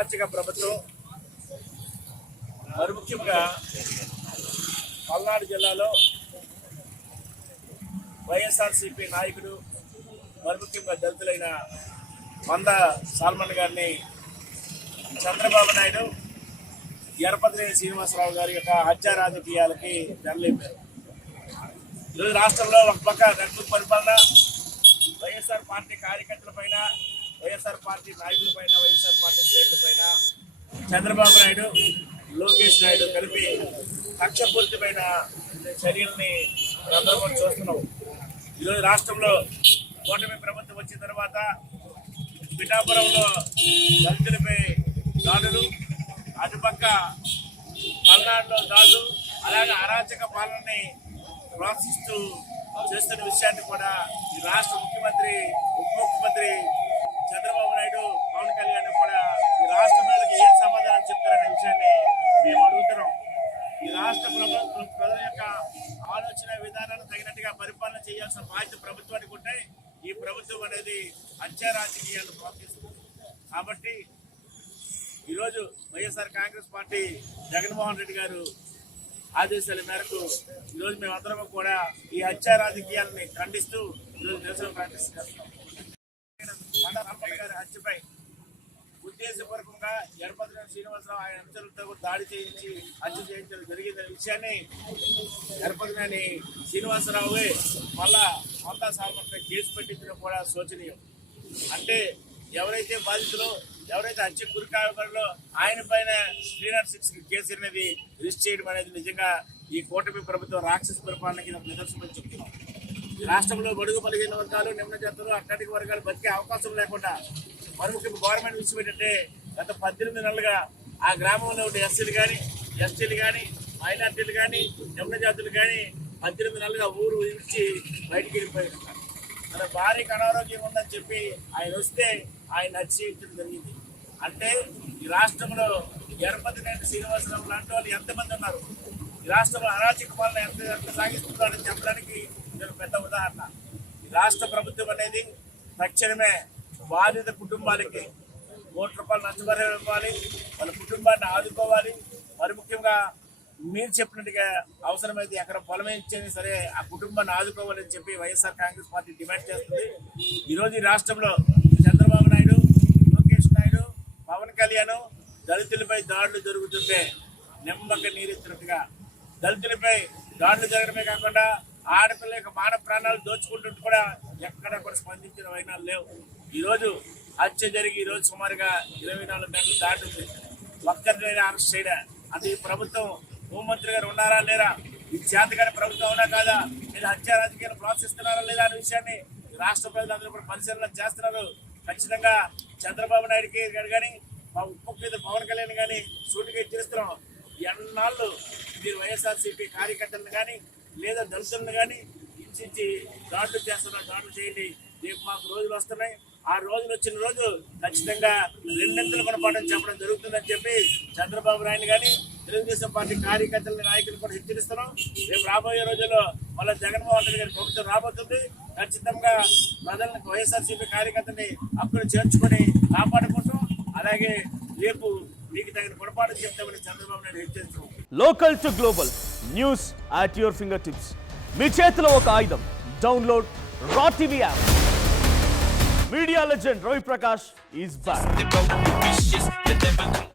అరాచక ప్రభుత్వం మరి ముఖ్యంగా పల్నాడు జిల్లాలో వైఎస్ఆర్సీపీ నాయకుడు మరి ముఖ్యంగా దళితులైన మంద సాల్మన్ గారిని చంద్రబాబు నాయుడు ఎర్రపతినేని శ్రీనివాసరావు గారి యొక్క హత్య రాజకీయాలకి తెరలేపారు. ఈరోజు రాష్ట్రంలో ఒక పక్క గడుపు పరిపాలన, వైఎస్ఆర్ పార్టీ కార్యకర్తలపైన, వైఎస్ఆర్ పార్టీ నాయకులపైన, వైఎస్ఆర్ పార్టీ శ్రేణులపైన చంద్రబాబు నాయుడు, లోకేష్ నాయుడు కలిపి కక్షపూరితమైన చర్యల్ని అందరూ చూస్తున్నాం. ఈరోజు రాష్ట్రంలో కూటమి ప్రభుత్వం వచ్చిన తర్వాత పిఠాపురంలో దళితులపై దాడులు, అటుపక్క పల్నాడులో దాడులు, అలాగే అరాచక పాలనని ప్రోత్సహిస్తూ చేస్తున్న విషయాన్ని కూడా ఈ రాష్ట్ర ముఖ్యమంత్రి, ఉప ముఖ్యమంత్రి చంద్రబాబు నాయుడు, పవన్ కళ్యాణ్ కూడా ఈ రాష్ట్ర ప్రజలకు ఏం సమాధానం చెప్తారనే విషయాన్ని మేము అడుగుతున్నాం. ఈ రాష్ట్ర ప్రజల యొక్క ఆలోచన విధానాలు తగినట్టుగా పరిపాలన చేయాల్సిన బాధ్యత ప్రభుత్వానికి ఉంటే ఈ ప్రభుత్వం అనేది హత్య రాజకీయాలను ప్రోత్సహిస్తుంది. కాబట్టి ఈరోజు వైఎస్ఆర్ కాంగ్రెస్ పార్టీ జగన్మోహన్ రెడ్డి గారు ఆదేశాల మేరకు ఈరోజు మేమందరం కూడా ఈ హత్య రాజకీయాలని ఖండిస్తూ ఈరోజు నిరసన ప్రకటిస్తున్నాం. గారి హత్యపై ఉద్దేశపూర్వకంగా ఎర్రపతినేని శ్రీనివాసరావు ఆయన అనుచరులతో దాడి చేయించి హత్య చేయించడం జరిగిందనే విషయాన్ని ఎర్రపతినేని శ్రీనివాసరావుే మళ్ళా మందా సాల్మన్పై కేసు పెట్టించడం కూడా శోచనీయం. అంటే ఎవరైతే బాధితులు, ఎవరైతే హత్యకు గురి కాబడిలో ఆయన పైన 306 కేసు అనేది రిజిస్టర్ చేయడం అనేది నిజంగా ఈ కూటమి ప్రభుత్వం రాక్షస పరిపాలనకి నిదర్శనం చెప్తున్నాం. రాష్ట్రంలో బడుగు బలహీన వర్గాలు, నిమ్న జాతులు, అట్టడిక వర్గాలు బతికే అవకాశం లేకుండా మరి ముఖ్యంగా గవర్నమెంట్ విషయం ఏంటంటే గత 18 నెలలుగా ఆ గ్రామంలో ఉండే ఎస్సీలు కానీ, ఎస్టీలు కానీ, మైనార్టీలు కానీ, నిమ్న జాతులు కానీ 18 నెలలుగా ఊరు విడిచి బయటికి వెళ్ళిపోయారు. తన భార్యకు అనారోగ్యం ఉందని చెప్పి ఆయన వస్తే ఆయన హత్యించడం జరిగింది. అంటే ఈ రాష్ట్రంలో ఎర్రపతినేని శ్రీనివాసరావు లాంటి వాళ్ళు ఎంతమంది ఉన్నారు, ఈ రాష్ట్రంలో అరాచక పాలన ఎంత సాగిస్తున్నారని చెప్పడానికి ఇది పెద్ద ఉదాహరణ. ఈ రాష్ట్ర ప్రభుత్వం అనేది తక్షణమే బాధిత కుటుంబాలకి ₹1 నష్టపరిహారం ఇవ్వాలి, వాళ్ళ కుటుంబాన్ని ఆదుకోవాలి. మరి ముఖ్యంగా మీరు చెప్పినట్టుగా అవసరమైతే ఎక్కడ పొలం ఇచ్చేది సరే ఆ కుటుంబాన్ని ఆదుకోవాలని చెప్పి వైఎస్ఆర్ కాంగ్రెస్ పార్టీ డిమాండ్ చేస్తుంది. ఈరోజు ఈ రాష్ట్రంలో చంద్రబాబు నాయుడు, లోకేష్ నాయుడు, పవన్ కళ్యాణ్ దళితులపై దాడులు జరుగుతుంటే నిమ్మక నీరెత్తినట్టుగా దళితులపై దాడులు జరగడమే కాకుండా ఆడపిల్ల యొక్క మానవ ప్రాణాలు దోచుకుంటుంటే కూడా ఎక్కడ కూడా స్పందించిన వైనాలు లేవు. ఈరోజు హత్య జరిగి ఈరోజు సుమారుగా 24 గంటలు దాటుతుంది, ఒక్కరినైనా అరెస్ట్ చేయడా. అది ఈ ప్రభుత్వం హోంమంత్రి గారు ఉన్నారా లేరా, ఈ చేతగానే ప్రభుత్వం అవునా కాదా, లేదా హత్య రాజకీయాలు ప్రోత్సహిస్తున్నారా లేదా అనే విషయాన్ని రాష్ట్ర ప్రజలందరూ కూడా పరిశీలన చేస్తున్నారు. ఖచ్చితంగా చంద్రబాబు నాయుడుకి కానీ మా ఉప ముఖ్యమంత్రి పవన్ కళ్యాణ్ కానీ సూటిగా హెచ్చరిస్తున్నాం. ఎన్నాళ్ళు మీరు వైఎస్ఆర్సీపీ కార్యకర్తలను కానీ లేదా దళితులను కానీ హింసించి దాడులు చేస్తున్నారు, దాడులు చేయండి. రేపు మాకు రోజులు వస్తున్నాయి, ఆ రోజులు వచ్చిన రోజు ఖచ్చితంగా 2 గుణపాఠం చెప్పడం జరుగుతుందని చెప్పి చంద్రబాబు నాయుడు కానీ తెలుగుదేశం పార్టీ కార్యకర్తల నాయకులు కూడా హెచ్చరిస్తున్నాం. రేపు రాబోయే రోజుల్లో మళ్ళీ జగన్మోహన్ రెడ్డి గారి ప్రభుత్వం రాబోతుంది. ఖచ్చితంగా ప్రజలను, వైఎస్ఆర్సీపీ కార్యకర్తని అప్పుడు చేర్చుకొని కాపాడుకుంటాం. అలాగే రేపు మీకు తగిన గుణపాఠం చెప్తామని చంద్రబాబు నాయుడు హెచ్చరిస్తున్నాం. Local to global news at your finger tips. మీ చేతిలో ఒక ఆయుధం. Download R TV app. Media legend Ravi Prakash is back.